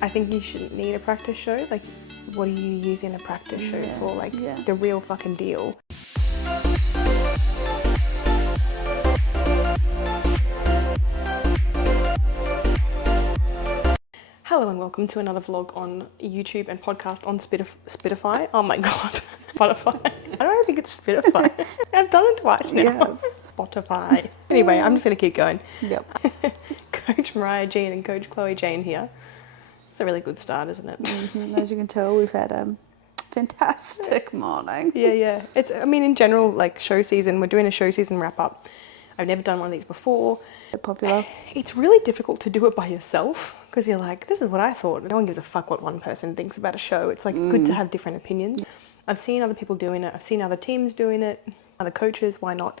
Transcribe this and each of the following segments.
I think you shouldn't need a practice show. Like, what are you using a practice show for? Like, the real fucking deal. Hello and welcome to another vlog on YouTube and podcast on Spitify. Oh my god, Spotify. I don't think it's Spitify. I've done it twice now. Yeah. Spotify. Anyway, I'm just going to keep going. Yep. Coach Mariah Jean and Coach Chloe Jane here. It's a really good start, isn't it? Mm-hmm. As you can tell, we've had a fantastic morning. Yeah. It's, I mean, in general, like show season, we're doing a show season wrap up. I've never done one of these before. They're popular. It's really difficult to do it by yourself because you're like, this is what I thought. No one gives a fuck what one person thinks about a show. It's like good to have different opinions. I've seen other people doing it. I've seen other teams doing it, other coaches. Why not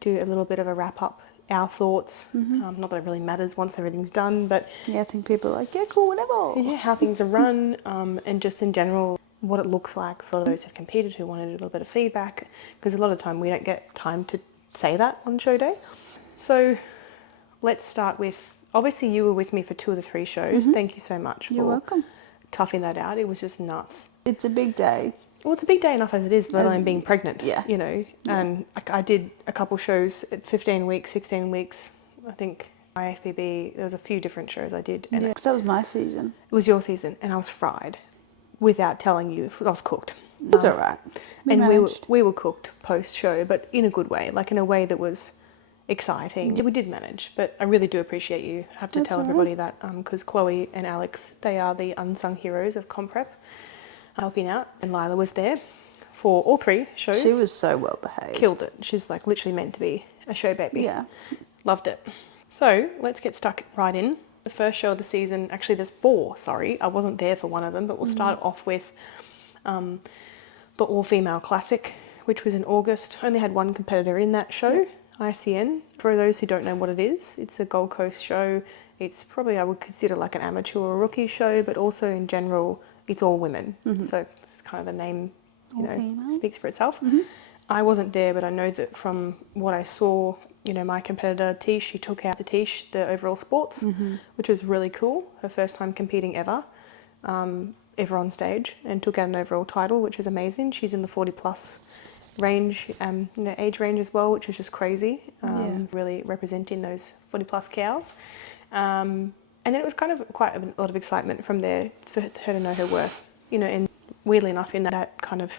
do a little bit of a wrap up, our thoughts? Not that it really matters once everything's done, but yeah, I think people are like, yeah, cool, whatever. Yeah, how things are run, and just in general, what it looks like for those who've competed who wanted a little bit of feedback, because a lot of time we don't get time to say that on show day. So let's start with, obviously you were with me for 2 of the 3 shows. Thank you so much You're welcome. toughing that out. It was just nuts. It's a big day. Well, it's a big day enough as it is, let alone being pregnant. Yeah. You know, and I did a couple shows at 15 weeks, 16 weeks. I think my FBB, there was a few different shows I did. And because that was my season. it was your season, and I was fried without telling you. I was cooked. It was all right. We were cooked post-show, but in a good way, like in a way that was exciting. We did manage, but I really do appreciate you. I have to tell everybody that because Chloe and Alex, they are the unsung heroes of comp prep, helping out, and Lila was there for all 3 shows. She was so well behaved. Killed it. She's like literally meant to be a show baby. Yeah. Loved it. So let's get stuck right in. The first show of the season, actually there's 4, sorry. I wasn't there for one of them, but we'll start off with the all-female classic, which was in August. Only had one competitor in that show, ICN. For those who don't know what it is, it's a Gold Coast show. It's probably, I would consider like an amateur or rookie show, but also in general, it's all women. So it's kind of the name, speaks for itself. I wasn't there, but I know that from what I saw, my competitor Tish, she took out the overall sports, which was really cool. Her first time competing ever on stage, and took out an overall title, which is amazing. She's in the 40 plus range, age range as well, which is just crazy. Really representing those 40 plus cows. And then it was kind of quite a lot of excitement from there for her to know her worth, and weirdly enough in that kind of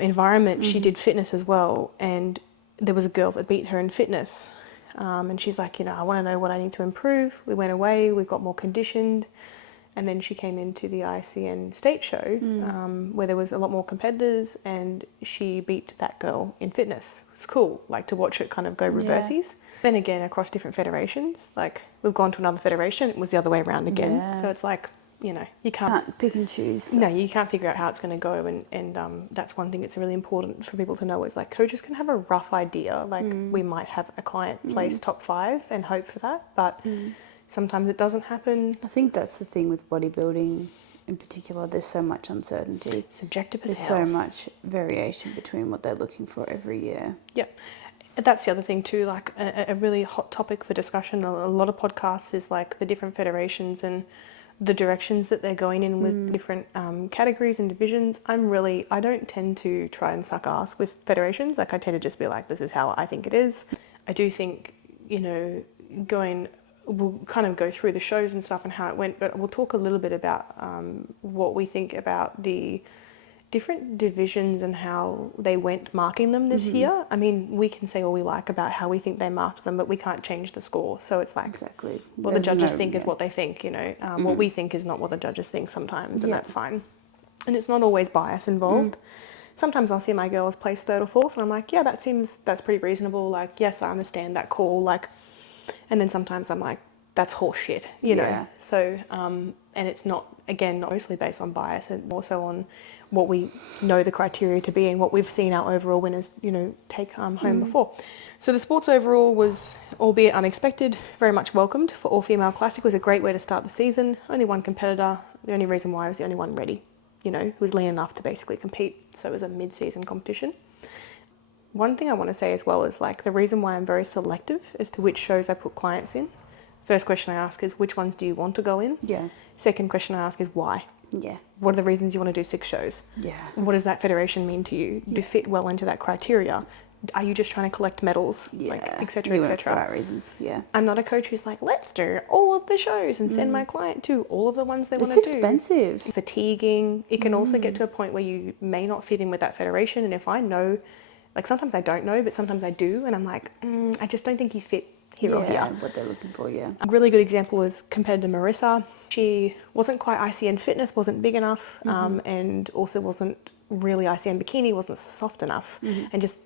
environment, she did fitness as well, and there was a girl that beat her in fitness, and she's like, I want to know what I need to improve. We went away, we got more conditioned, and then she came into the ICN state show where there was a lot more competitors, and she beat that girl in fitness. It's cool, like to watch it kind of go reversies. Then again, across different federations, like we've gone to another federation, it was the other way around again. So it's like, you can't pick and choose. So. No, you can't figure out how it's going to go, and that's one thing that's really important for people to know is like coaches can have a rough idea. Like we might have a client place top 5 and hope for that, but sometimes it doesn't happen. I think that's the thing with bodybuilding in particular. There's so much uncertainty. Subjective as There's hell. so much variation between what they're looking for every year. Yep. That's the other thing too, like a really hot topic for discussion. A lot of podcasts is like the different federations and the directions that they're going in with different categories and divisions. I don't tend to try and suck ass with federations. Like I tend to just be like, this is how I think it is. I do think, we'll kind of go through the shows and stuff and how it went, but we'll talk a little bit about what we think about the different divisions and how they went marking them this year. I mean, we can say all we like about how we think they marked them, but we can't change the score. So it's like, exactly, what the judges think is what they think, what we think is not what the judges think sometimes, and that's fine. And it's not always bias involved. Sometimes I'll see my girls place 3rd or 4th and I'm like, yeah, that's pretty reasonable. Like, yes, I understand that call. Like, and then sometimes I'm like, that's horse shit, you know? So, and it's not mostly based on bias, and also on what we know the criteria to be and what we've seen our overall winners, take home before. So the sports overall was, albeit unexpected, very much welcomed for all-female classic. It was a great way to start the season. Only one competitor. The only reason why I was the only one ready, who was lean enough to basically compete. So it was a mid-season competition. One thing I want to say as well is like the reason why I'm very selective as to which shows I put clients in. first question I ask is which ones do you want to go in? Yeah. Second question I ask is why? Yeah. What are the reasons you want to do 6 shows? Yeah. What does that federation mean to you? Do you fit well into that criteria? Are you just trying to collect medals? Yeah. Like, et cetera, You et went for the cetera. right reasons. Yeah. I'm not a coach who's like, let's do all of the shows and send my client to all of the ones they want to do. It's expensive. Fatiguing. It can also get to a point where you may not fit in with that federation. And if I know, like sometimes I don't know, but sometimes I do. And I'm like, I just don't think you fit here or Yeah, here. what they're looking for, yeah. A really good example was competitor Marissa. She wasn't quite ICN fitness, wasn't big enough, and also wasn't really ICN bikini, wasn't soft enough, and just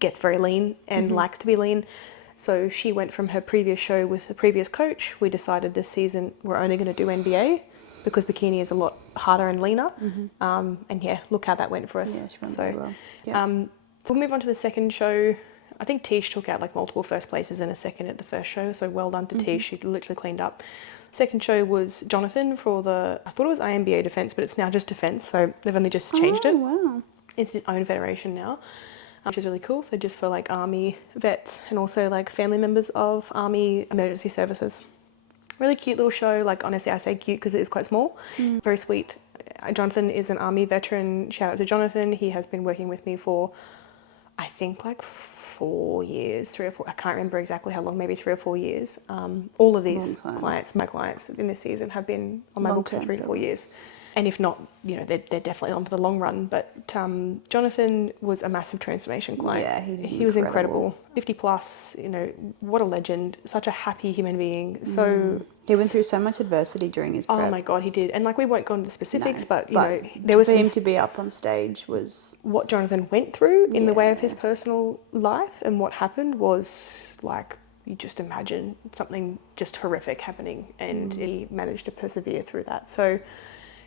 gets very lean and likes to be lean. So she went from her previous show with the previous coach. We decided this season we're only going to do NBA because bikini is a lot harder and leaner. And yeah, look how that went for us. Yeah, she went so, very well. Yeah. so we'll move on to the second show. I think Tish took out like multiple first places and a second at the first show. So well done to Tish. She literally cleaned up. Second show was Jonathan for I thought it was INBA defense, but it's now just defense. So they've only just changed it. Wow. It's its own federation now, which is really cool. So just for like Army vets and also like family members of Army emergency services. Really cute little show. Like honestly, I say cute because it is quite small. Very sweet. Jonathan is an Army veteran. Shout out to Jonathan. He has been working with me for, I think like 4 years, 3 or 4. I can't remember exactly how long. Maybe 3 or 4 years. All of these clients, my clients in this season, have been on my books for 3 or 4 years. And if not, you know, they're definitely on for the long run. But Jonathan was a massive transformation client. Yeah, he was incredible. 50 plus, you know, what a legend. Such a happy human being. So he went through so much adversity during his prep. oh my God, he did. And like we won't go into the specifics, No, but you know, there was for him to be up on stage was what Jonathan went through in the way of his personal life, and what happened was like you just imagine something just horrific happening, and he managed to persevere through that. So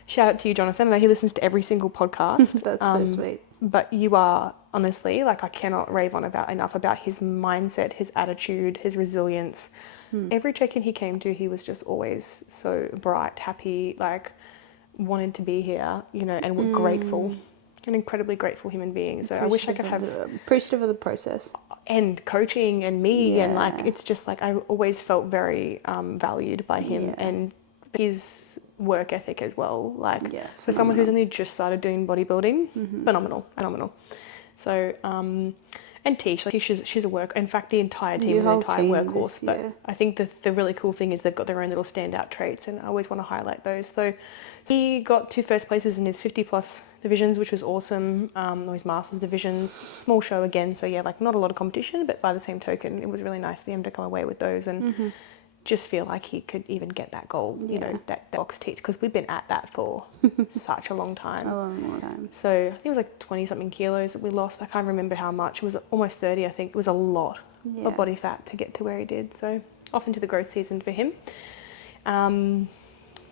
shout out to you, Jonathan. I know he listens to every single podcast. That's so sweet. But you are honestly, like, I cannot rave on enough about his mindset, his attitude, his resilience. Every check-in he came to, he was just always so bright, happy, like wanted to be here, you know, and we're grateful. An incredibly grateful human being. So I wish I could have appreciative of the process and coaching and me and like it's just like I always felt very valued by him and his work ethic as well. Like for someone who's only just started doing bodybuilding, phenomenal. So and Tish, like she's a work. In fact, the entire team is an entire workhorse. But I think the really cool thing is they've got their own little standout traits, and I always want to highlight those. So he got 2 first places in his 50 plus divisions, which was awesome. Or his masters divisions, small show again. So yeah, like not a lot of competition, but by the same token, it was really nice for him to come away with those and just feel like he could even get that goal, you know, that box ticked, because we've been at that for such a long time. A long time. So I think it was like 20 something kilos that we lost. I can't remember how much. It was almost 30, I think. It was a lot of body fat to get to where he did. So off into the growth season for him. And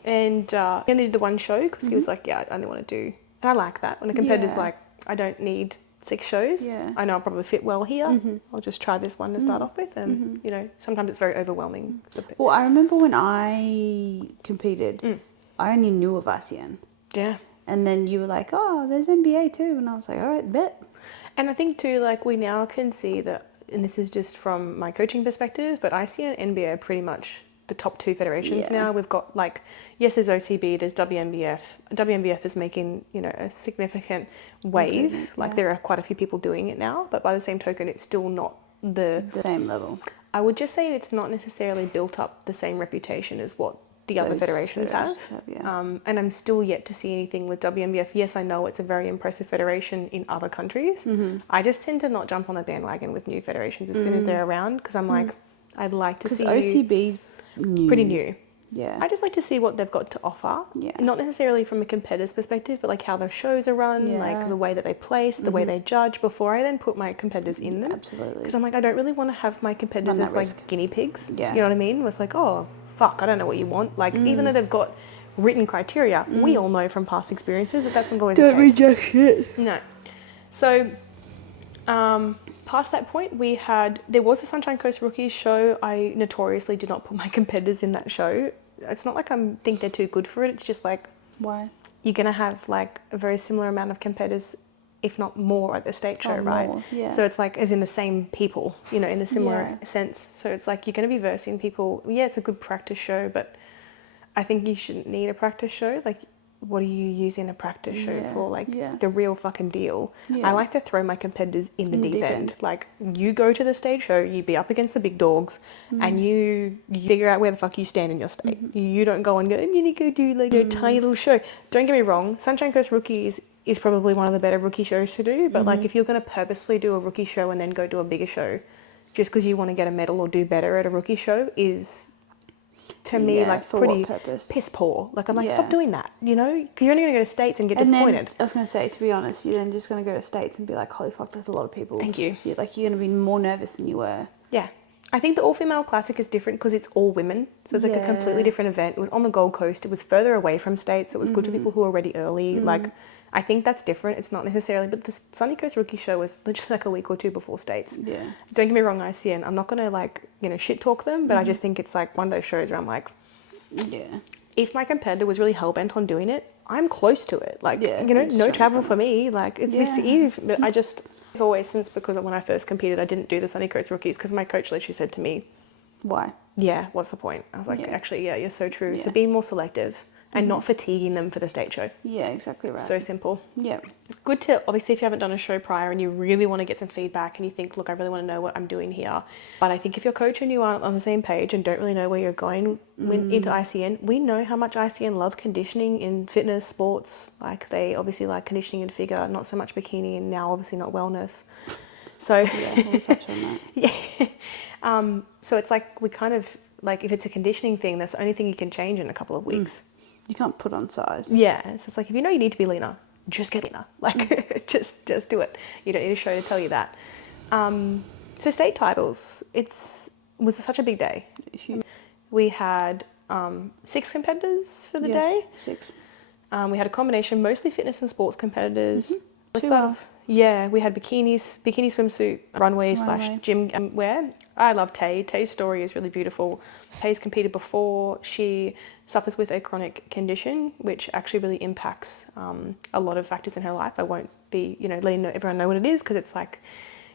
he only did the one show because he was like, yeah, I only want to do. And I like that. When a competitor's like, I don't need 6 shows. I know I'll probably fit well here. I'll just try this one to start off with. And, you know, sometimes it's very overwhelming. Well, I remember when I competed, I only knew of ASEAN. Yeah. And then you were like, oh, there's NBA too. And I was like, all right, bet. And I think too, like we now can see that, and this is just from my coaching perspective, but ICN and NBA are pretty much the top 2 federations now. We've got like, yes, there's OCB, there's WMBF. WMBF is making, you know, a significant wave. Like there are quite a few people doing it now, but by the same token, it's still not the same level. I would just say it's not necessarily built up the same reputation as what the other federations have. And I'm still yet to see anything with WMBF. Yes, I know it's a very impressive federation in other countries. I just tend to not jump on the bandwagon with new federations as soon as they're around, because I'm like, I'd like to see. Because OCB's pretty new. Yeah. I just like to see what they've got to offer. Not necessarily from a competitor's perspective, but like how their shows are run, like the way that they place, the way they judge, before I then put my competitors in them. Absolutely. Because I'm like, I don't really want to have my competitors as risk. like guinea pigs. You know what I mean? It's like, oh, fuck, I don't know what you want. Like, even though they've got written criteria, we all know from past experiences that that's not always the case. Don't reject shit. No. So, past that point, there was a Sunshine Coast Rookies show. I notoriously did not put my competitors in that show. It's not like I think they're too good for it. It's just like, why? You're going to have like a very similar amount of competitors if not more, at the state show, Oh, right? more, yeah. So it's like as in the same people, you know, in the similar Yeah. sense. So it's like you're going to be versing people. Yeah, it's a good practice show, but I think you shouldn't need a practice show. Like, what are you using a practice show Yeah, for? Like, yeah. the real fucking deal. Yeah. I like to throw my competitors in the deep end. Like, you go to the stage show, you be up against the big dogs, and you figure out where the fuck you stand in your state. You don't go and go, I'm gonna go do like a tiny little show. Don't get me wrong, Sunshine Coast Rookie is probably one of the better rookie shows to do, but like if you're gonna purposely do a rookie show and then go do a bigger show, just because you want to get a medal or do better at a rookie show is, to me, Yeah, like for pretty what purpose? piss poor. Like, I'm like, Yeah. stop doing that, you know? Because you're only going to go to States and get And disappointed. then, I was going to say, to be honest, you're then just going to go to States and be like, holy fuck, there's a lot of people. Thank you. You're going to be more nervous than you were. Yeah. I think the all-female classic is different because it's all women. So it's like a completely different event. It was on the Gold Coast. It was further away from States. So it was good for people who were already early. Like, I think that's different. It's not necessarily... But the Sunny Coast Rookie Show was literally like a week or two before States. Yeah. Don't get me wrong, ICN. I'm not going to, like, you know, shit-talk them. But I just think it's, like, one of those shows where I'm like... Yeah. If my competitor was really hell-bent on doing it, I'm close to it. Like, Yeah, you know, it's no straight travel up. for me. Like, it's this eve. But I just... It's always since, because when I first competed, I didn't do the Sunny Coast Rookies because my coach literally said to me, Why? yeah, what's the point? I was like, Yeah. actually, yeah, you're so true. So Yeah. be more selective and not fatiguing them for the state show. Yeah, exactly right. So simple. Yeah. Good to, obviously, if you haven't done a show prior and you really want to get some feedback and you think, look, I really want to know what I'm doing here. But I think if your coach and you aren't on the same page and don't really know where you're going into ICN, we know how much ICN love conditioning in fitness, sports. Like, they obviously like conditioning in figure, not so much bikini, and now obviously not wellness. So Yeah, we'll touch on that. yeah. So it's like we kind of, like, if it's a conditioning thing, that's the only thing you can change in a couple of weeks. You can't put on size. Yeah, so it's like, if you know you need to be leaner, just get leaner. Like, just do it. You don't need a show to tell you that. So state titles, was such a big day. We had 6 competitors for the day. 6. We had a combination, mostly fitness and sports competitors. Two are. Yeah, we had bikini swimsuit, runway / gym wear. I love Tay. Tay's story is really beautiful. Tay's competed before. She suffers with a chronic condition, which actually really impacts a lot of factors in her life. I won't be, letting everyone know what it is because it's like,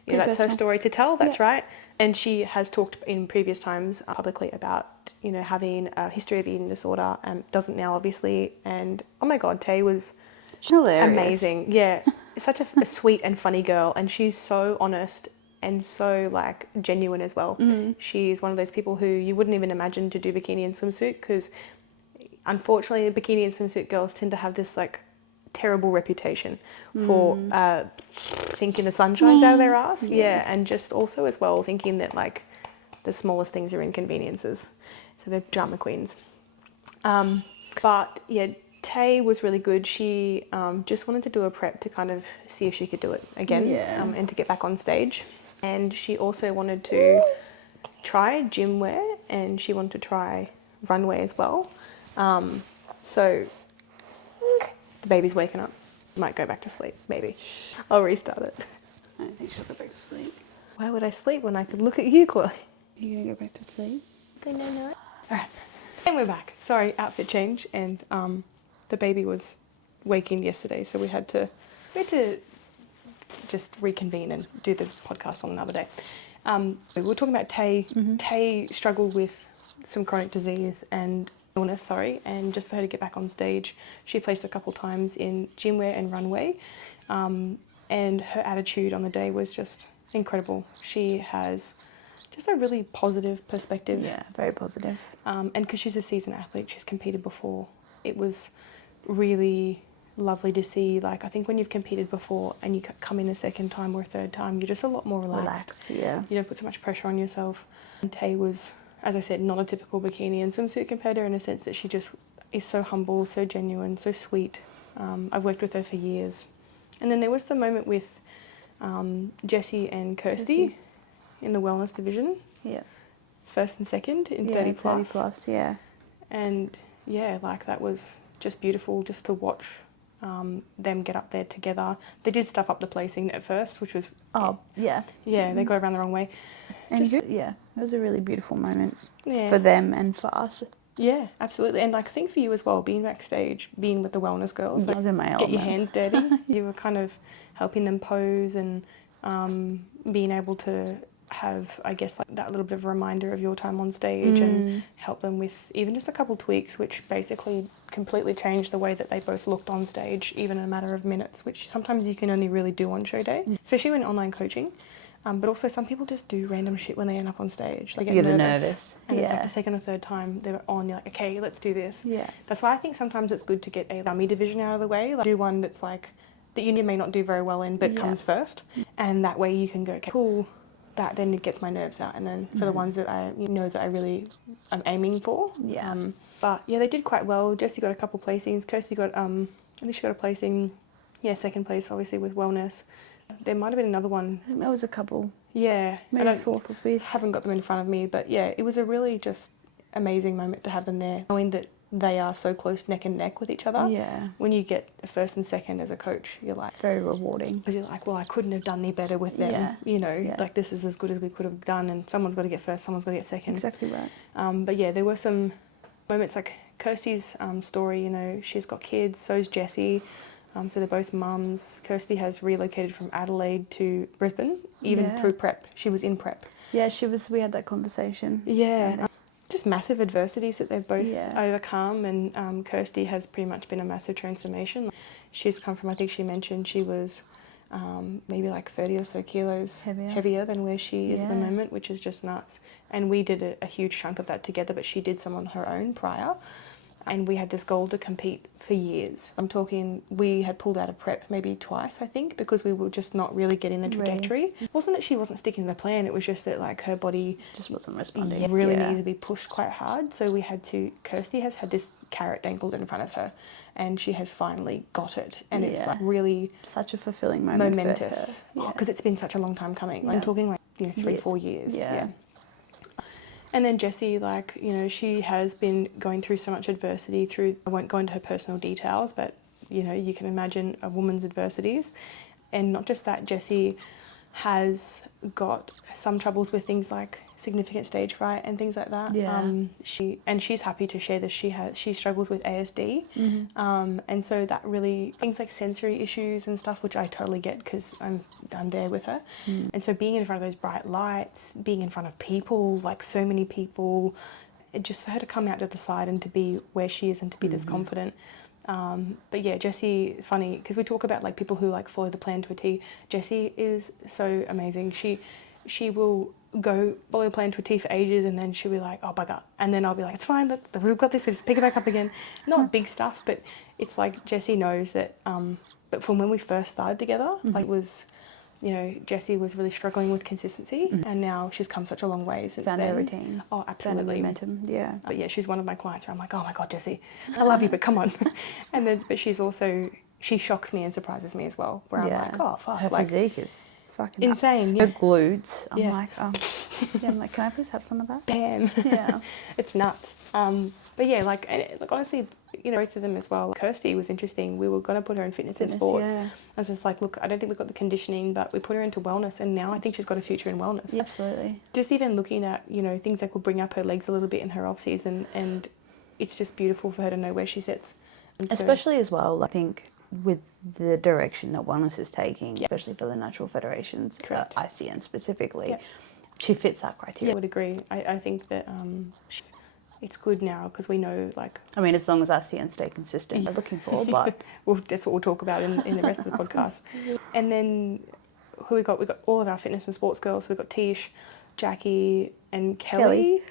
that's her story to tell. That's right. And she has talked in previous times publicly about, having a history of eating disorder and doesn't now, obviously. And oh my God, Tay was Hilarious. amazing. Yeah. Such a sweet and funny girl. And she's so honest and so like genuine as well. She's one of those people who you wouldn't even imagine to do bikini and swimsuit because unfortunately the bikini and swimsuit girls tend to have this like terrible reputation for thinking the sun shines out of their ass. Yeah. And just also as well thinking that like the smallest things are inconveniences. So they're drama queens. But yeah, Tay was really good. She just wanted to do a prep to kind of see if she could do it again and to get back on stage. And she also wanted to try gym wear and she wanted to try runway as well. So the baby's waking up. Might go back to sleep, maybe. I'll restart it. I don't think she'll go back to sleep. Why would I sleep when I could look at you, Chloe? Are you going to go back to sleep? All right. And we're back. Sorry, outfit change. And the baby was waking yesterday, so we had to just reconvene and do the podcast on another day. We were talking about Tay. Tay struggled with some chronic disease and illness, and just for her to get back on stage, she placed a couple times in gym wear and runway, and her attitude on the day was just incredible. She has just a really positive perspective. Yeah, very positive. And because she's a seasoned athlete, she's competed before. It was really lovely to see. Like, I think when you've competed before and you come in a second time or a third time, you're just a lot more relaxed. Yeah. You don't put so much pressure on yourself. And Tay was, as I said, not a typical bikini and swimsuit competitor in a sense that she just is so humble, so genuine, so sweet. I've worked with her for years. And then there was the moment with Jessie and Kirsty in the wellness division. Yeah. First and second in 30 plus. 30 plus, yeah. And yeah, like that was just beautiful just to watch them get up there together. They did stuff up the placing at first, which was... yeah. Yeah, they got around the wrong way. And it was a really beautiful moment Yeah. for them and for us. Yeah, absolutely. And like, I think for you as well, being backstage, being with the wellness girls, like, I was in my get your element. hands dirty. You were kind of helping them pose and being able to have, I guess, like that little bit of a reminder of your time on stage and help them with even just a couple tweaks, which basically completely changed the way that they both looked on stage, even in a matter of minutes, which sometimes you can only really do on show day, especially when online coaching. But also some people just do random shit when they end up on stage. They get nervous. And it's like the second or third time they're on, you're like, okay, let's do this. Yeah. That's why I think sometimes it's good to get a dummy division out of the way. Like, do one that's like, that you may not do very well in, but comes first. And that way you can go, okay, cool, that then it gets my nerves out. And then for the ones that I know that I really am aiming for. Yeah. But yeah, they did quite well. Jessie got a couple placings. Kirsty got, I think she got a placing, second place, obviously, with wellness. There might have been another one. I think there was a couple. Yeah. Maybe fourth or fifth. Haven't got them in front of me, but yeah, it was a really just amazing moment to have them there. Knowing that they are so close neck and neck with each other. Yeah. When you get a first and second as a coach, you're like... Very rewarding. Because you're like, well, I couldn't have done any better with them. Yeah. You know, like this is as good as we could have done and someone's got to get first, someone's got to get second. Exactly right. But yeah, there were some moments like Kirsty's story, you know, she's got kids, so's Jessie. So they're both mums. Kirsty has relocated from Adelaide to Brisbane, even through prep. She was in prep. Yeah, we had that conversation. Yeah. Just massive adversities that they've both overcome, and Kirsty has pretty much been a massive transformation. She's come from, I think she mentioned she was maybe like 30 or so kilos heavier than where she is at the moment, which is just nuts. And we did a huge chunk of that together, but she did some on her own prior. And we had this goal to compete for years. I'm talking, we had pulled out of prep maybe twice, I think, because we were just not really getting the trajectory. It wasn't that she wasn't sticking to the plan, it was just that like her body just wasn't responding. Really needed to be pushed quite hard. So we had to, Kirsty has had this carrot dangled in front of her and she has finally got it. And it's like really... Such a fulfilling moment momentous. Because it's been such a long time coming. I'm talking like, 3-4 years. Yeah. And then Jessie, like, she has been going through so much adversity I won't go into her personal details, but, you can imagine a woman's adversities. And not just that, Jessie has got some troubles with things like significant stage fright and things like that. Yeah. She's happy to share that she struggles with ASD. And so that really, things like sensory issues and stuff, which I totally get because I'm there with her. And so being in front of those bright lights, being in front of people, like so many people, just for her to come out to the side and to be where she is and to be this confident. But yeah, Jessie, funny, because we talk about like people who like follow the plan to a T. Jessie is so amazing. She will go follow the plan to a T for ages and then she'll be like, oh bugger. And then I'll be like, it's fine, we've got this, so just pick it back up again. Not big stuff, but it's like Jessie knows that, but from when we first started together, like it was, Jessie was really struggling with consistency and now she's come such a long way since Found then. her routine. Oh, absolutely. Momentum, yeah. But yeah, she's one of my clients where I'm like, oh my God, Jessie, I love you, but come on. But she's also, she shocks me and surprises me as well, where I'm like, oh fuck. Her physique is fucking insane. Her glutes, I'm like, can I please have some of that? Bam. Yeah. It's nuts. But yeah, like honestly, both of them as well. Kirsty was interesting. We were going to put her in fitness and sports. Yeah. I was just like, look, I don't think we've got the conditioning, but we put her into wellness and now I think she's got a future in wellness. Yeah, absolutely. Just even looking at, things that will bring up her legs a little bit in her off season, and it's just beautiful for her to know where she sits. Especially as well, I think, with the direction that wellness is taking, especially for the natural federations, ICN specifically, she fits that criteria. I would agree. I think that it's good now because we know, like... I mean, as long as ICN stay consistent, they're looking for, but... Well, that's what we'll talk about in the rest of the podcast. And then who we got? We got all of our fitness and sports girls. So we got Tish, Jackie and Kelly.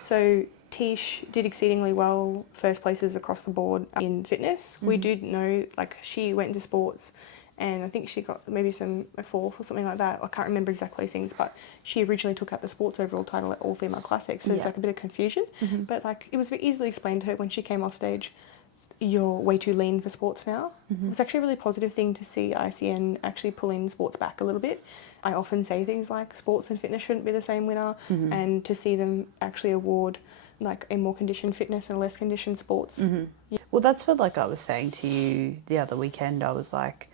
So Tish did exceedingly well, first places across the board in fitness. We did know, like, she went into sports and I think she got maybe a fourth or something like that. I can't remember exactly things, but she originally took out the sports overall title at All Female Classic. So there's like a bit of confusion, but like it was easily explained to her when she came off stage. You're way too lean for sports now. It was actually a really positive thing to see ICN actually pulling sports back a little bit. I often say things like sports and fitness shouldn't be the same winner, and to see them actually award like a more conditioned fitness and less conditioned sports. Well, that's what like I was saying to you the other weekend. I was like,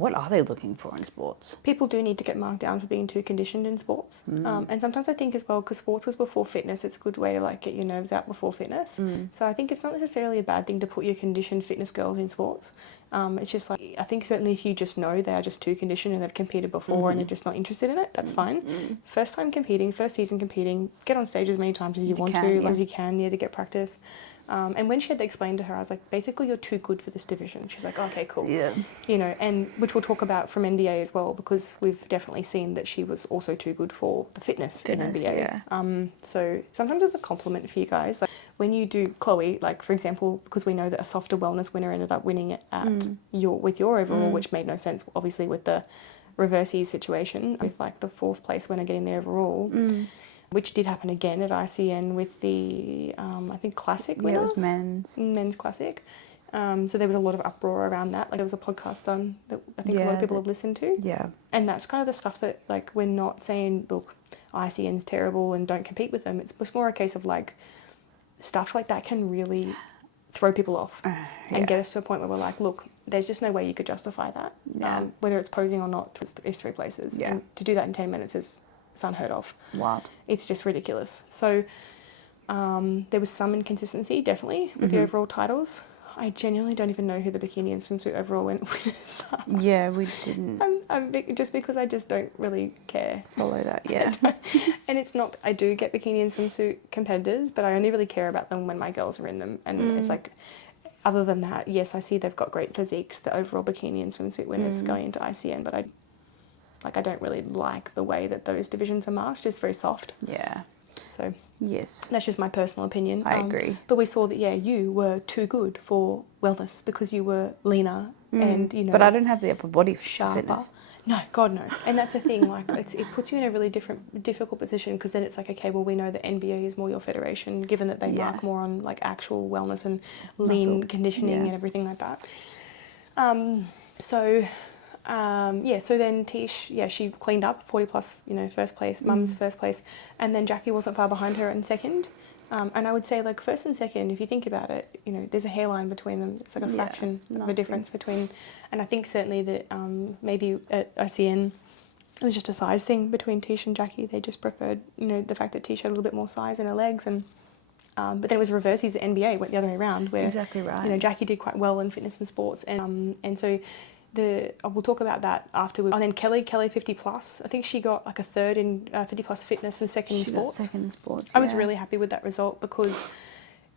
what are they looking for in sports? People do need to get marked down for being too conditioned in sports. And sometimes I think as well, because sports was before fitness, it's a good way to like get your nerves out before fitness. So I think it's not necessarily a bad thing to put your conditioned fitness girls in sports. It's just like, I think certainly if you just know they are just too conditioned and they've competed before and they're just not interested in it, that's fine. First time competing, first season competing, get on stage as many times as you want to, as you can, to get practice. And when she had to explain to her, I was like, basically, you're too good for this division. She's like, okay, cool. Yeah. You know, and which we'll talk about from NBA as well, because we've definitely seen that she was also too good for the fitness in NBA. Yeah. So sometimes it's a compliment for you guys. Like when you do Chloe, like for example, because we know that a softer wellness winner ended up winning it at your overall, which made no sense, obviously, with the reverse situation, with like the 4th place winner getting the overall. Which did happen again at ICN with the, I think, Classic winner. Yeah, it was men's Classic. So there was a lot of uproar around that. Like there was a podcast done that I think a lot of people have listened to. Yeah. And that's kind of the stuff that, like, we're not saying, look, ICN's terrible and don't compete with them. It's more a case of, like, stuff like that can really throw people off and get us to a point where we're like, look, there's just no way you could justify that. Whether it's posing or not is 3 places. Yeah. And to do that in 10 minutes is unheard of. Wild. It's just ridiculous. So there was some inconsistency, definitely, with the overall titles. I genuinely don't even know who the bikini and swimsuit overall winners are. Yeah, we didn't Just because I just don't really care. follow that. Yeah. And it's not, I do get bikini and swimsuit competitors, but I only really care about them when my girls are in them. And it's like, other than that, yes, I see they've got great physiques, the overall bikini and swimsuit winners going into ICN, but I don't really like the way that those divisions are marked. It's very soft. Yeah. So Yes. that's just my personal opinion. I agree. But we saw that, yeah, you were too good for wellness because you were leaner and, you know. But I don't have the upper body for sharper. fitness. No, God, no. And that's the thing, like, it puts you in a really difficult position, because then it's like, okay, well, we know that NBA is more your federation, given that they mark more on, like, actual wellness and lean conditioning and everything like that. So then Tish, she cleaned up 40 plus, you know, first place, Mum's first place, and then Jackie wasn't far behind her in second. And I would say, like, first and second, if you think about it, you know, there's a hairline between them. It's like a fraction of a difference between, and I think certainly that maybe at ICN, it was just a size thing between Tish and Jackie. They just preferred, you know, the fact that Tish had a little bit more size in her legs, and but then it was reverses at NBA, went the other way around, where Exactly right. you know, Jackie did quite well in fitness and sports, and so we'll talk about that afterwards. And then Kelly 50 plus, I think she got like a third in 50 plus fitness and second in sports. Second in sports. I was really happy with that result, because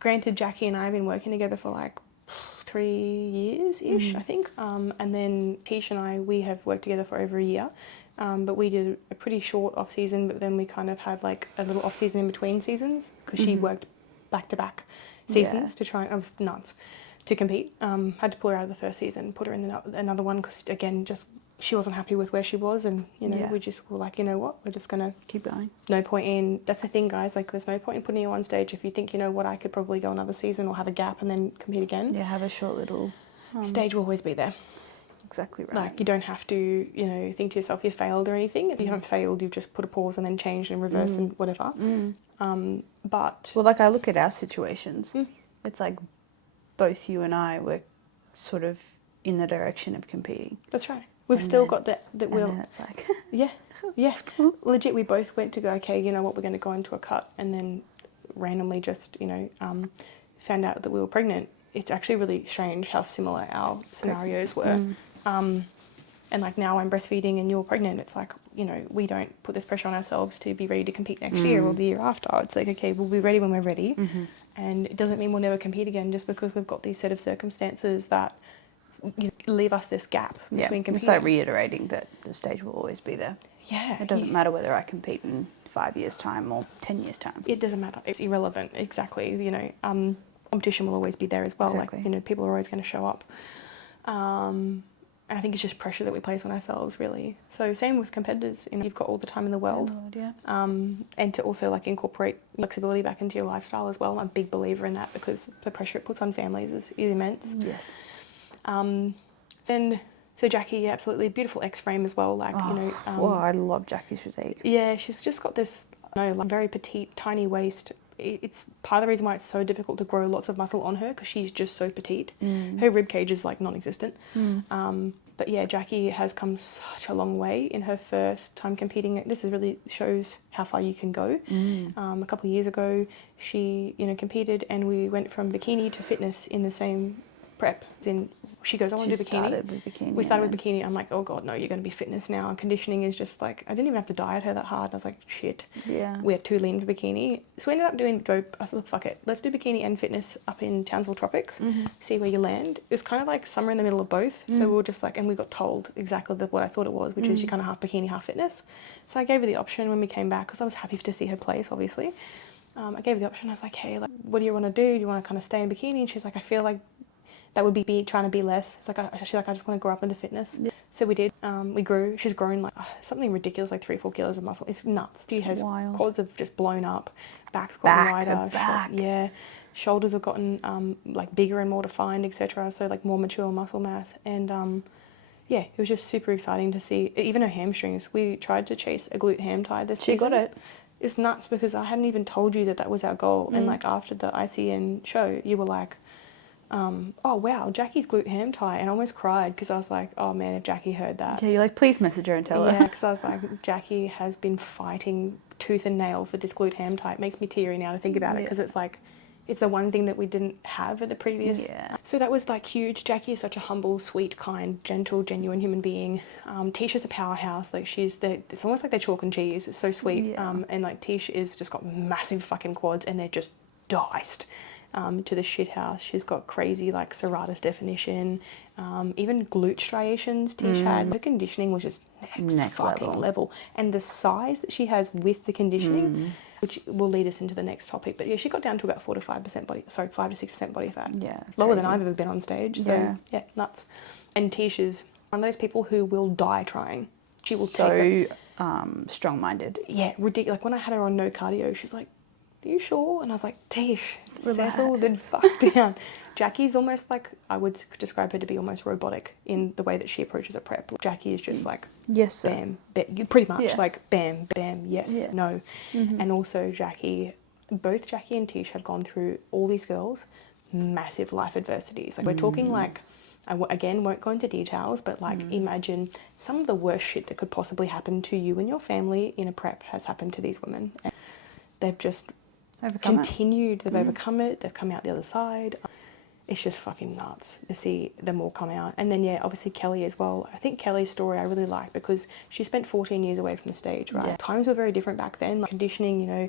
granted, Jackie and I have been working together for like 3 years-ish, I think. And then Tish and I, we have worked together for over a year. But we did a pretty short off season, but then we kind of had like a little off season in between seasons, because she worked back-to-back seasons to try, and I was nuts to compete. Had to pull her out of the first season, put her in another one, because again, just she wasn't happy with where she was, and you know, we just were like, you know what, we're just gonna keep going. No point in, that's the thing, guys, like there's no point in putting you on stage if you think, you know what, I could probably go another season or have a gap and then compete again. Yeah, have a short little stage will always be there. Exactly right. Like, you don't have to, you know, think to yourself you failed or anything. If you haven't failed, you've just put a pause and then changed and reversed and whatever. But well, like, I look at our situations, it's like both you and I were sort of in the direction of competing. That's right. We've still got that will. And then it's like yeah. Legit, we both went to go, okay, you know what, we're going to go into a cut, and then randomly just, you know, found out that we were pregnant. It's actually really strange how similar our scenarios were. And like, now I'm breastfeeding and you're pregnant. It's like, you know, we don't put this pressure on ourselves to be ready to compete next year or the year after. It's like, okay, we'll be ready when we're ready. And it doesn't mean we'll never compete again just because we've got these set of circumstances that, you know, leave us this gap between competing. It's like reiterating that the stage will always be there. Yeah. It doesn't matter whether I compete in 5 years' time or 10 years' time. It doesn't matter. It's irrelevant. Exactly. You know, competition will always be there as well. Exactly. Like, you know, people are always going to show up. And I think it's just pressure that we place on ourselves, really. So same with competitors. You know, you've got all the time in the world. And to also like incorporate flexibility back into your lifestyle as well. I'm a big believer in that, because the pressure it puts on families is immense. Yes. Then so Jackie, absolutely beautiful X-frame as well. Like, you know. Well, I love Jackie's physique. Yeah, she's just got this, you know, like very petite, tiny waist. It's part of the reason why it's so difficult to grow lots of muscle on her, because she's just so petite. Her rib cage is like non-existent. But yeah, Jackie has come such a long way in her first time competing. This is really shows how far you can go. A couple of years ago, she, you know, competed, and we went from bikini to fitness in the same prep. She goes, I want to do bikini. Started with bikini. We started with bikini. I'm like, oh God, no, you're going to be fitness now. And conditioning is just like, I didn't even have to diet her that hard. I was like, shit. Yeah. We're too lean for bikini. So we ended up doing dope. I said, look, fuck it. Let's do bikini and fitness up in Townsville Tropics. See where you land. It was kind of like somewhere in the middle of both. So we were just like, and we got told exactly what I thought it was, which is you kind of half bikini, half fitness. So I gave her the option when we came back, because I was happy to see her place, obviously. I gave her the option. I was like, hey, like, what do you want to do? Do you want to kind of stay in bikini? And she's like, I feel like that would be trying to be less. It's like, she's like, I just want to grow up into fitness. Yeah. So we did. We grew. She's grown like something ridiculous, like 3 or 4 kilos of muscle. It's nuts. She has quads have just blown up, back's gotten wider. Yeah, shoulders have gotten like bigger and more defined, etc. So like more mature muscle mass. And yeah, it was just super exciting to see. Even her hamstrings. We tried to chase a glute ham tie this season. She got it. It's nuts because I hadn't even told you that was our goal. And like after the ICN show, you were like, oh wow, Jackie's glute ham tie, and I almost cried because I was like, oh man, if Jackie heard that. Yeah, you're like, please message her and tell her. Yeah, because I was like, Jackie has been fighting tooth and nail for this glute ham tie. It makes me teary now to think about it, because it's like, it's the one thing that we didn't have at the previous. Yeah. So that was like huge. Jackie is such a humble, sweet, kind, gentle, genuine human being. Tisha's a powerhouse. Like it's almost like they're chalk and cheese. It's so sweet. Yeah. And like Tisha is just got massive fucking quads, and they're just diced. To the shit house. She's got crazy like serratus definition, even glute striations Tish had. Her conditioning was just next fucking level. And the size that she has with the conditioning, which will lead us into the next topic. But yeah, she got down to about 5 to 6% body fat. Yeah, lower than I've ever been on stage. So yeah, nuts. And Tish is one of those people who will die trying. She will take it. Strong-minded. Yeah, ridiculous. Like when I had her on no cardio, she's like, are you sure? And I was like, Tish, settle the fuck down. Jackie's almost like, I would describe her to be almost robotic in the way that she approaches a prep. Jackie is just like, yes, sir. Bam, pretty much like bam, bam, yes, no. And also both Jackie and Tish have gone through, all these girls, massive life adversities. Like we're talking like, again, won't go into details, but like imagine some of the worst shit that could possibly happen to you and your family in a prep has happened to these women. And they've just continued, they've overcome it, they've come out the other side. It's just fucking nuts to see them all come out. And then, yeah, obviously Kelly as well. I think Kelly's story I really like because she spent 14 years away from the stage, right? Yeah. Times were very different back then. Like, conditioning, you know,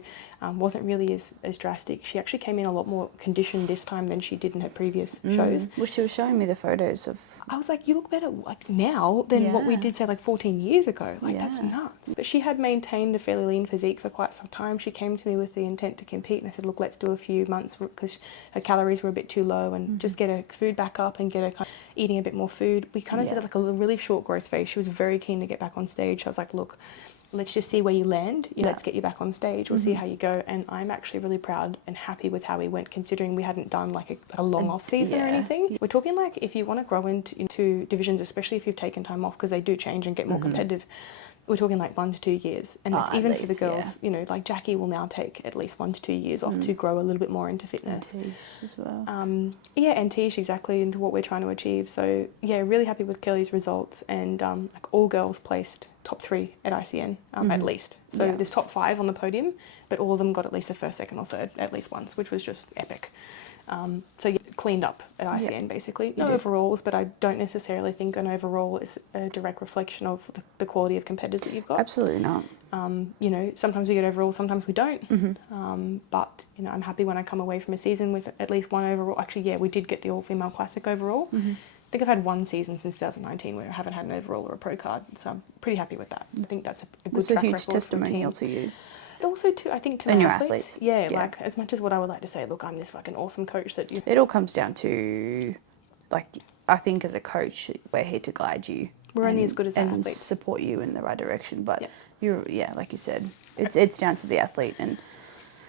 wasn't really as drastic. She actually came in a lot more conditioned this time than she did in her previous shows. Well, she was showing me the photos of... I was like, you look better like now than what we did, say, like 14 years ago. Like, that's nuts. But she had maintained a fairly lean physique for quite some time. She came to me with the intent to compete, and I said, look, let's do a few months because her calories were a bit too low, and just get her food back up and get her kind of eating a bit more food. We kind of did like a really short growth phase. She was very keen to get back on stage. I was like, look, let's just see where you land. Let's get you back on stage. We'll see how you go. And I'm actually really proud and happy with how we went, considering we hadn't done like a long off season or anything. We're talking like if you want to grow into divisions, especially if you've taken time off, because they do change and get more competitive, we're talking like 1 to 2 years. And that's even for the girls, you know, like Jackie will now take at least 1 to 2 years off to grow a little bit more into fitness. As well. And Tish exactly into what we're trying to achieve. So yeah, really happy with Kelly's results, and like all girls placed top 3 at ICN at least. So there's top 5 on the podium, but all of them got at least a first, second or third at least once, which was just epic. So yeah, cleaned up at ICN basically. No overalls, but I don't necessarily think an overall is a direct reflection of the quality of competitors that you've got. Absolutely not. You know, sometimes we get overalls, sometimes we don't. But, you know, I'm happy when I come away from a season with at least 1 overall. Actually, yeah, we did get the all-female classic overall. I think I've had 1 season since 2019 where I haven't had an overall or a pro card, so I'm pretty happy with that. I think that's a good track record. It's a huge testimonial to you. But also, I think to our athletes. Yeah, like, as much as what I would like to say, look, I'm this fucking awesome coach that you... It all comes down to, like, I think as a coach, we're here to guide you. We're only as good as our athletes. And support you in the right direction. But, like you said, it's down to the athlete. And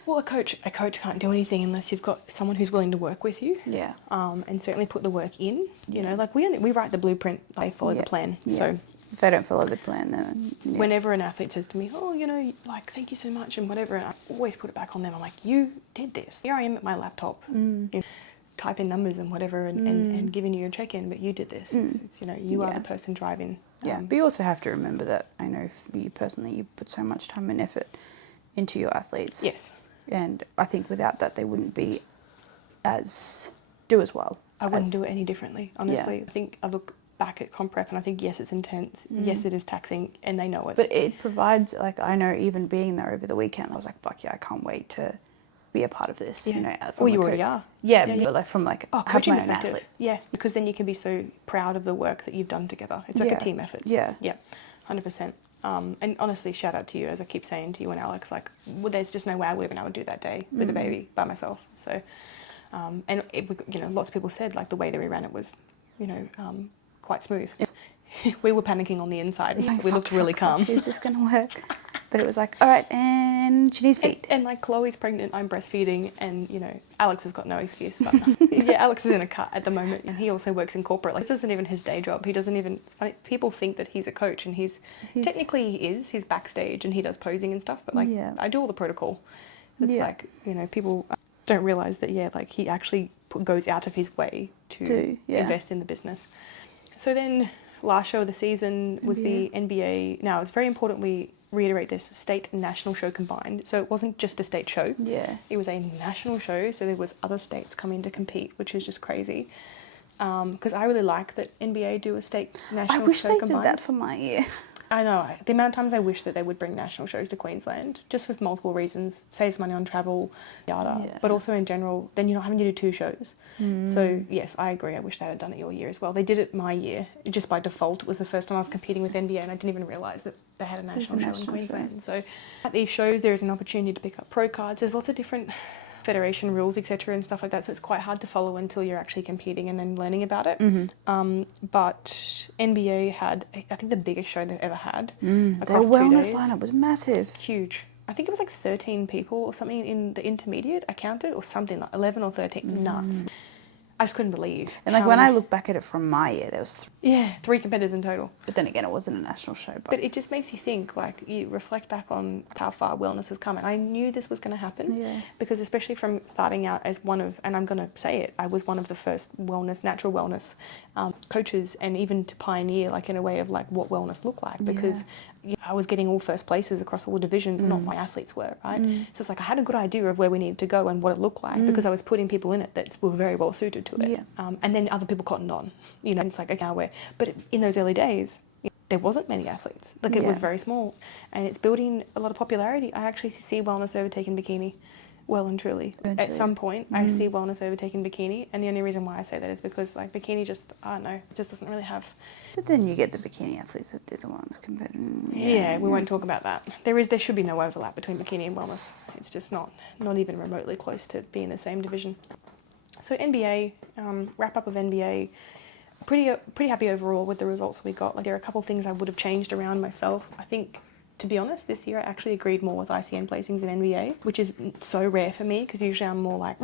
well, a coach can't do anything unless you've got someone who's willing to work with you. Yeah. And certainly put the work in. You know, like we write the blueprint, they follow the plan. Yeah. So if they don't follow the plan, then whenever an athlete says to me, oh, you know, like, thank you so much and whatever, and I always put it back on them. I'm like, you did this. Here I am at my laptop. type in numbers and whatever and giving you a check-in, but you did this. It's you know, you are the person driving. But you also have to remember that, I know for you personally, you put so much time and effort into your athletes. Yes. And I think without that, they wouldn't be do as well. I wouldn't do it any differently, honestly. I think I look back at comp prep and I think, yes, it's intense. Yes, it is taxing, and they know it. But it provides, like, I know even being there over the weekend, I was like, fuck yeah, I can't wait to be a part of this. You know, well, you already are. But like from like, coaching have my own perspective. athlete. Yeah, because then you can be so proud of the work that you've done together. It's like a team effort. Yeah. 100%. And honestly, shout out to you, as I keep saying to you and Alex, like, well, there's just no way I would have been able to do that day with the baby by myself. So, and it, you know, lots of people said like the way that we ran it was, you know, quite smooth. We were panicking on the inside. Like, we looked really calm. Is this gonna work? But it was like, all right, and she needs feed. And like, Chloe's pregnant, I'm breastfeeding, and you know, Alex has got no excuse. But yeah, Alex is in a cut at the moment, and he also works in corporate. Like, this isn't even his day job. He doesn't even. People think that he's a coach, and he's technically he is. He's backstage and he does posing and stuff. But like, I do all the protocol. It's like, you know, people don't realize that. Yeah, like he actually goes out of his way to invest in the business. So then, last show of the season was the NBA. Now, it's very important we reiterate this: state and national show combined. So it wasn't just a state show. Yeah. It was a national show, so there was other states coming to compete, which is just crazy. Because I really like that NBA do a state national show combined. I wish they did that for my year. I know. The amount of times I wish that they would bring national shows to Queensland, just with multiple reasons. Saves money on travel, yada. Yeah. But also in general, then you're not having to do 2 shows. So yes, I agree. I wish they had done it your year as well. They did it my year, just by default. It was the first time I was competing with NBA, and I didn't even realise that they had a national show in Queensland. So at these shows, there is an opportunity to pick up pro cards. There's lots of different federation rules, etc., and stuff like that. So it's quite hard to follow until you're actually competing and then learning about it. But NBA had, I think, the biggest show they've ever had. Across Their 2 wellness days. lineup was massive. Huge. I think it was like 13 people or something in the intermediate, I counted, or something like 11 or 13. Nuts. I just couldn't believe. And like when I look back at it from my year, there was 3 competitors in total. But then again, it wasn't a national show. But it just makes you think, like, you reflect back on how far wellness has come. And I knew this was going to happen because especially from starting out as one of, and I'm going to say it, I was one of the first natural wellness coaches, and even to pioneer, like, in a way of like what wellness looked like, because I was getting all first places across all the divisions, not my athletes were, right? So it's like I had a good idea of where we needed to go and what it looked like because I was putting people in it that were very well suited to it. And then other people cottoned on, you know, and it's like, okay, where. But in those early days, there wasn't many athletes. Like, it was very small, and it's building a lot of popularity. I actually see wellness overtaking bikini, well and truly. Eventually. At some point, I see wellness overtaking bikini, and the only reason why I say that is because, like, bikini just, I don't know, it just doesn't really have. But then you get the bikini athletes that do the wellness competition. Yeah, we won't talk about that. There should be no overlap between bikini and wellness. It's just not even remotely close to being the same division. So NBA, wrap up of NBA. Pretty happy overall with the results we got. Like, there are a couple of things I would have changed around myself. I think, to be honest, this year I actually agreed more with ICN placings in NBA, which is so rare for me because usually I'm more like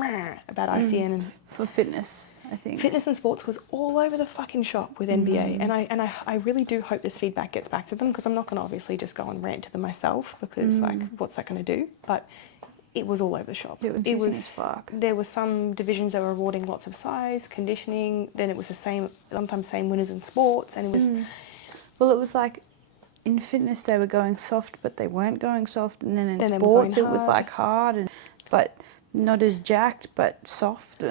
about ICN. And for fitness, I think. Fitness and sports was all over the fucking shop with NBA, and I really do hope this feedback gets back to them, because I'm not going to obviously just go and rant to them myself, because like, what's that going to do? But it was all over the shop. It was as fuck. There were some divisions that were awarding lots of size, conditioning. Then it was sometimes same winners in sports, and it was. Well, it was like, in fitness they were going soft, but they weren't going soft, and then in sports it was like hard, but not as jacked, but soft.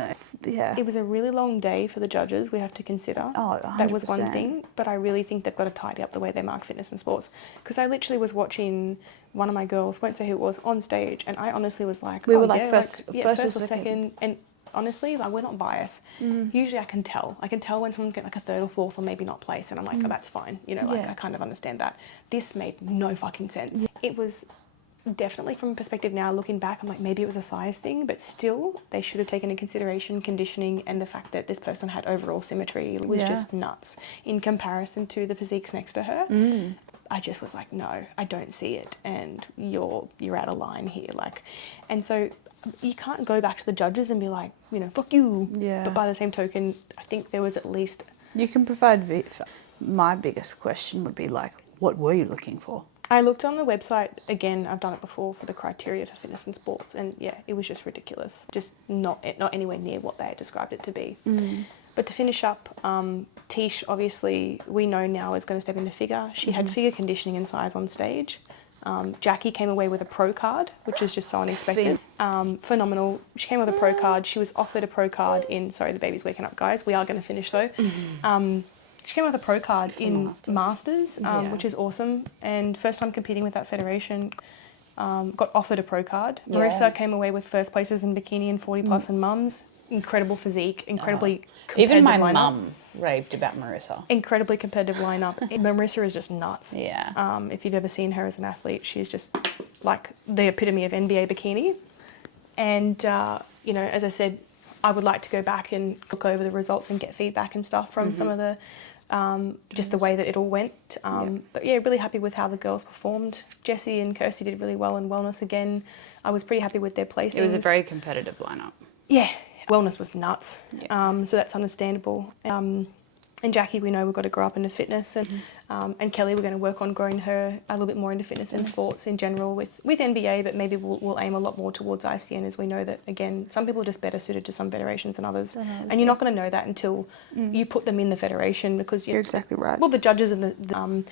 It was a really long day for the judges. We have to consider. Oh, 100%. That was one thing, but I really think they've got to tidy up the way they mark fitness and sports, because I literally was watching one of my girls, won't say who it was, on stage, and I honestly was like, we were like first or second, and honestly, like, we're not biased. Usually I can tell when someone's getting like a third or fourth or maybe not place, and I'm like, oh, that's fine, you know, like I kind of understand that. This made no fucking sense. It was definitely, from a perspective now looking back, I'm like, maybe it was a size thing, but still they should have taken into consideration conditioning and the fact that this person had overall symmetry. It was just nuts in comparison to the physiques next to her. I just was like, no, I don't see it, and you're out of line here, like. And so you can't go back to the judges and be like, you know, fuck you. But by the same token, I think there was at least, you can provide. My biggest question would be like, what were you looking for? I looked on the website again. I've done it before for the criteria for fitness and sports, and yeah, it was just ridiculous. Just not anywhere near what they had described it to be. But to finish up, Tish, obviously, we know now is going to step into figure. She had figure conditioning and size on stage. Jackie came away with a pro card, which is just so unexpected. Phenomenal. She came with a pro card. She was offered a pro card in, sorry, the baby's waking up, guys. We are going to finish though. She came with a pro card in Masters, which is awesome. And first time competing with that federation, got offered a pro card. Yeah. Marissa came away with first places in bikini and 40 plus and mums. Incredible physique, incredibly competitive even my lineup. mum raved about Marissa. Incredibly competitive lineup. Marissa is just nuts. Yeah. If you've ever seen her as an athlete, she's just like the epitome of NBA bikini. And, you know, as I said, I would like to go back and look over the results and get feedback and stuff from some of the, just the way that it all went. But yeah, really happy with how the girls performed. Jessie and Kirsty did really well in wellness again. I was pretty happy with their placings. It was a very competitive lineup. Yeah. Wellness was nuts, so that's understandable. And Jackie, we know we've got to grow up into fitness, and Kelly, we're going to work on growing her a little bit more into fitness and sports in general with NBA, but maybe we'll aim a lot more towards ICN, as we know that, again, some people are just better suited to some federations than others. And you're not going to know that until you put them in the federation, because you're exactly right. Well, the judges and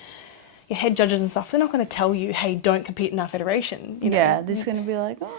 your head judges and stuff, they're not going to tell you, hey, don't compete in our federation. You know? Yeah, they're just going to be like, oh.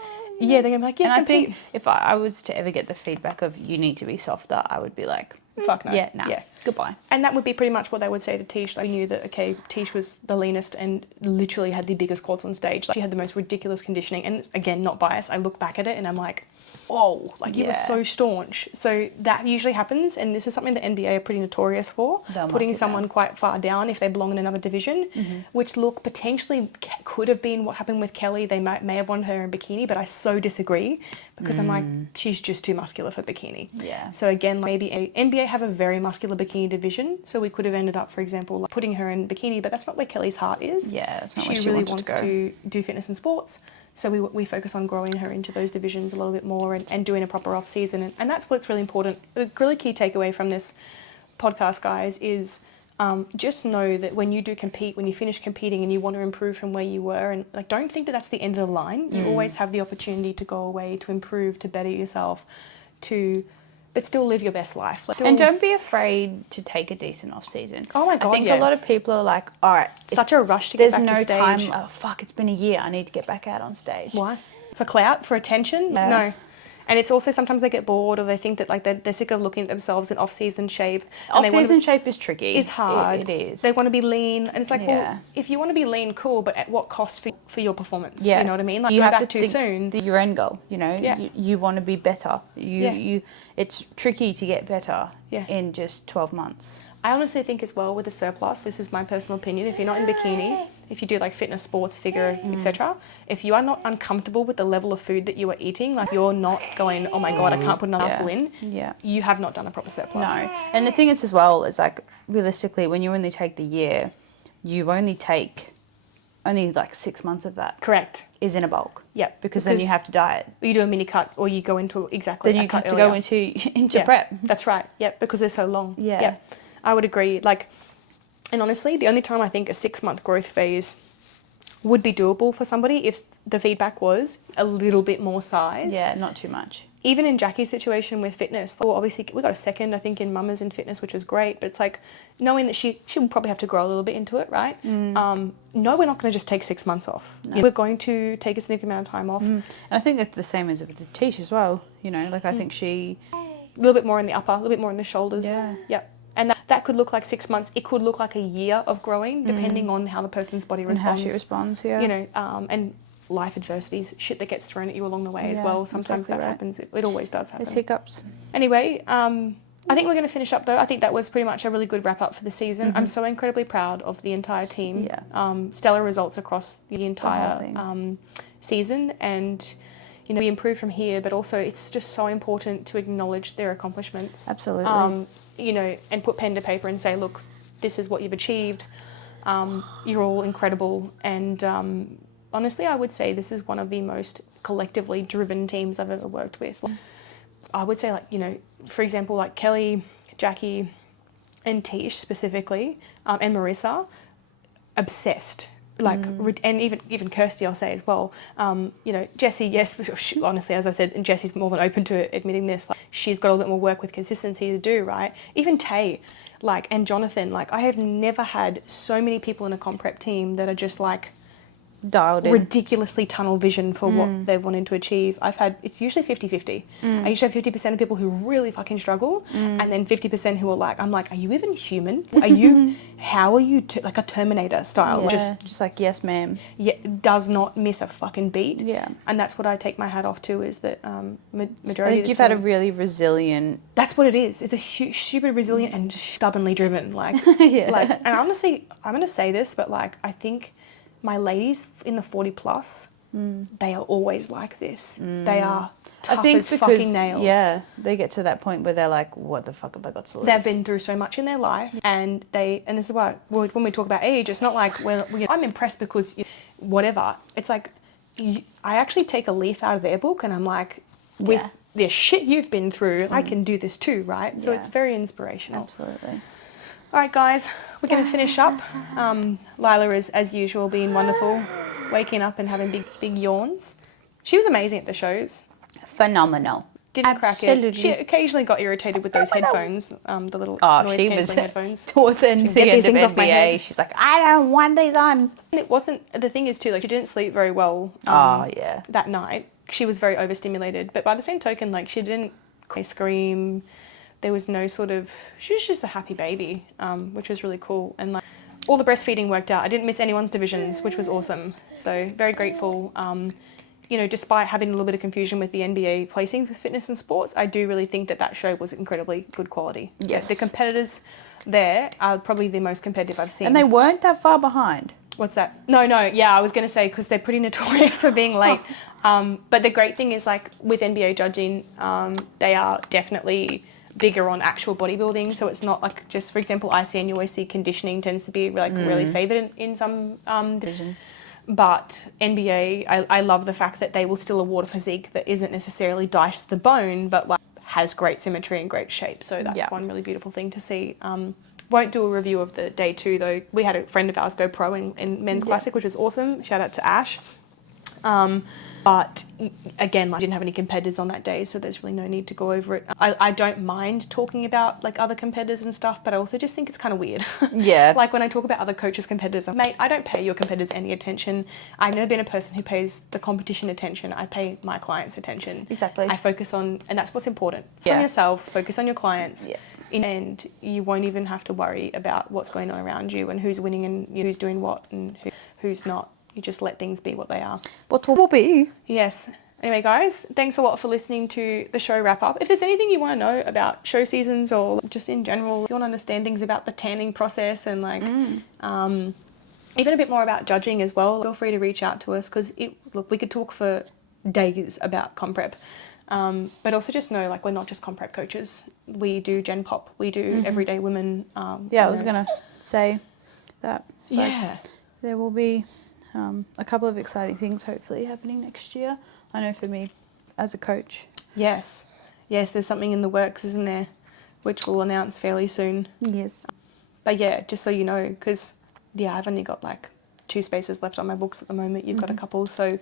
Yeah, they're going to be like, yeah, and compete. I think if I was to ever get the feedback of you need to be softer, I would be like, fuck no. Yeah, nah. Yeah. Goodbye. And that would be pretty much what they would say to Tish. I knew that, okay, Tish was the leanest and literally had the biggest quads on stage. Like, she had the most ridiculous conditioning. And again, not biased. I look back at it and I'm like, oh, like it was so staunch. So that usually happens. And this is something the NBA are pretty notorious for. Putting someone quite far down if they belong in another division, which look potentially could have been what happened with Kelly. They may have wanted her in bikini, but I so disagree because I'm like, she's just too muscular for bikini. Yeah. So again, maybe NBA have a very muscular bikini division. So we could have ended up, for example, like putting her in bikini, but that's not where Kelly's heart is. Yeah, that's not she where she really wants wants to go. to do fitness and sports. So we focus on growing her into those divisions a little bit more and doing a proper off season. And that's what's really important. A really key takeaway from this podcast, guys, is just know that when you do compete, when you finish competing and you want to improve from where you were, and like, don't think that that's the end of the line. You always have the opportunity to go away, to improve, to better yourself, but still live your best life. And don't be afraid to take a decent off season. Oh my God, I think a lot of people are like, all right, such a rush to get back to there's stage. no time. Oh, fuck, it's been a year. I need to get back out on stage. Why? For clout? For attention? Yeah. No. And it's also sometimes they get bored, or they think that like they're sick of looking at themselves in off-season shape. Off-season shape is tricky. It's hard. It is. They want to be lean, and it's like, well, if you want to be lean, cool, but at what cost for your performance? Yeah. You know what I mean? Like, you go have back to too think soon. your end goal, you know? Yeah. You want to be better. It's tricky to get better in just 12 months. I honestly think as well with the surplus, this is my personal opinion, if you're not in bikini, if you do like fitness, sports, figure, etc., if you are not uncomfortable with the level of food that you are eating, like you're not going, oh my God, I can't put another mouthful in, you have not done a proper surplus. No. And the thing is as well, is like realistically, when you only take the year, you only take like 6 months of that. Correct. Is in a bulk. Yep. Because then you have to diet. You do a mini cut, or you go into exactly. Then you have to go into prep. That's right. Yep. Because they're so long. Yeah. Yep. I would agree. Like, and honestly, the only time I think a 6-month growth phase would be doable for somebody if the feedback was a little bit more size. Yeah, not too much. Even in Jackie's situation with fitness, well, obviously we got a second, I think, in Mamas in fitness, which was great. But it's like knowing that she will probably have to grow a little bit into it, right? No, we're not going to just take 6 months off. No. We're going to take a significant amount of time off. And I think it's the same as with the Tish as well. You know, like I think she a little bit more in the upper, a little bit more in the shoulders. Yeah. Yep. And that could look like 6 months. It could look like a year of growing, depending on how the person's body responds. And how she responds, yeah. You know, and life adversities, shit that gets thrown at you along the way as well. Sometimes that happens. It always does happen. There's hiccups. Anyway, I think we're going to finish up though. I think that was pretty much a really good wrap up for the season. I'm so incredibly proud of the entire team. Yeah. Stellar results across the entire season, and you know, we improve from here, but also it's just so important to acknowledge their accomplishments. Absolutely. You know, and put pen to paper and say, look, this is what you've achieved. You're all incredible. And honestly, I would say this is one of the most collectively driven teams I've ever worked with. I would say, like, you know, for example, like Kelly, Jackie, and Tish specifically, and Marissa, obsessed and even Kirsty, I'll say as well. You know, Jessie, yes, honestly, as I said, and Jessie's more than open to admitting this. Like, she's got a little bit more work with consistency to do, right? Even Tay, like, and Jonathan, like, I have never had so many people in a comp prep team that are just like dialed in, ridiculously tunnel vision for what they're wanting to achieve. It's usually 50-50. I usually have 50% of people who really fucking struggle, and then 50% who are like, I'm like, are you even human? Are you, how are you, like a Terminator style? yeah, just like, yes ma'am. Yeah, does not miss a fucking beat. Yeah. And that's what I take my hat off to, is that majority I think you've had a really resilient... That's what it is. It's a super resilient and stubbornly driven. Like, yeah. like, and honestly, I'm going to say this, but like, I think my ladies in the 40 plus, they are always like this. They are tough as fucking nails. Yeah, they get to that point where they're like, what the fuck have I got to lose? They've been through so much in their life, and this is why when we talk about age, it's not like, I'm impressed because whatever. It's like, I actually take a leaf out of their book and I'm like, with the shit you've been through, I can do this too, right? So it's very inspirational. Absolutely. All right, guys, we're going to finish up. Lila is, as usual, being wonderful, waking up and having big yawns. She was amazing at the shows. Phenomenal. Didn't crack it. She occasionally got irritated with those headphones, the little noise cancelling headphones. Towards the end of NBA, she's like, I don't want these on. And it wasn't, the thing is too, like, she didn't sleep very well that night. She was very overstimulated. But by the same token, like, she didn't scream. There was no sort of, she was just a happy baby, which was really cool. And like, all the breastfeeding worked out. I didn't miss anyone's divisions, which was awesome. So very grateful. You know, despite having a little bit of confusion with the NBA placings with fitness and sports, I do really think that show was incredibly good quality. Yes. The competitors there are probably the most competitive I've seen. And they weren't that far behind. What's that? No, yeah, I was going to say, because they're pretty notorious for being late. But the great thing is, like, with NBA judging, they are definitely bigger on actual bodybuilding. So it's not like just, for example, ICN, you always see conditioning tends to be like really favoured in some divisions. But NBA, I love the fact that they will still award a physique that isn't necessarily diced to the bone, but like has great symmetry and great shape. So that's one really beautiful thing to see. Won't do a review of the day 2 though. We had a friend of ours go pro in men's classic, which was awesome. Shout out to Ash. But again, like, I didn't have any competitors on that day, so there's really no need to go over it. I don't mind talking about like other competitors and stuff, but I also just think it's kind of weird. Yeah. Like when I talk about other coaches' competitors, mate, I don't pay your competitors any attention. I've never been a person who pays the competition attention. I pay my clients attention. Exactly. I focus on, and that's what's important. Focus on yourself, focus on your clients. Yeah. And you won't even have to worry about what's going on around you and who's winning and who's doing what and who's not. You just let things be what they are. What will be. Yes. Anyway, guys, thanks a lot for listening to the show wrap up. If there's anything you want to know about show seasons or just in general, if you want to understand things about the tanning process and like even a bit more about judging as well, feel free to reach out to us, because we could talk for days about comp prep. But also just know, like, we're not just comp prep coaches. We do Gen Pop. We do Everyday Women. I was going to say that. Yeah. There will be a couple of exciting things hopefully happening next year. I know for me as a coach. Yes, there's something in the works, isn't there, which we'll announce fairly soon. Yes. But yeah, just so you know, because I've only got like 2 spaces left on my books at the moment. You've got a couple, so.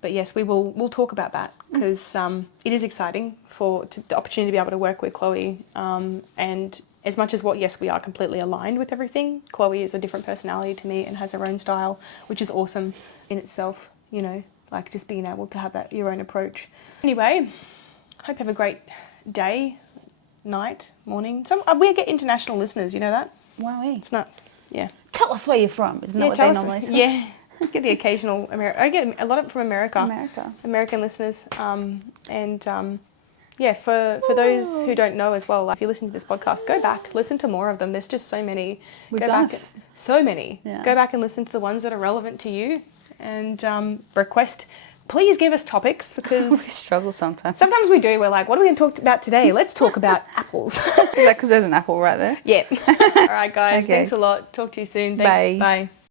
But yes, we'll talk about that, because it is exciting the opportunity to be able to work with Chloe. And as much as we are completely aligned with everything, Chloe is a different personality to me and has her own style, which is awesome in itself, you know, like just being able to have your own approach. Anyway, hope you have a great day, night, morning. We get international listeners, you know that? Wow. It's nuts. Yeah. Tell us where you're from. Isn't that what they normally say? Yeah. Get the occasional I get a lot from America. American listeners. Yeah, for those who don't know as well, like, if you listen to this podcast, go back, listen to more of them. There's just so many. So many. Yeah. Go back and listen to the ones that are relevant to you, and please give us topics, because we struggle sometimes. Sometimes we do. We're like, what are we going to talk about today? Let's talk about apples. Is that because there's an apple right there? Yeah. All right, guys. Okay. Thanks a lot. Talk to you soon. Thanks. Bye. Bye.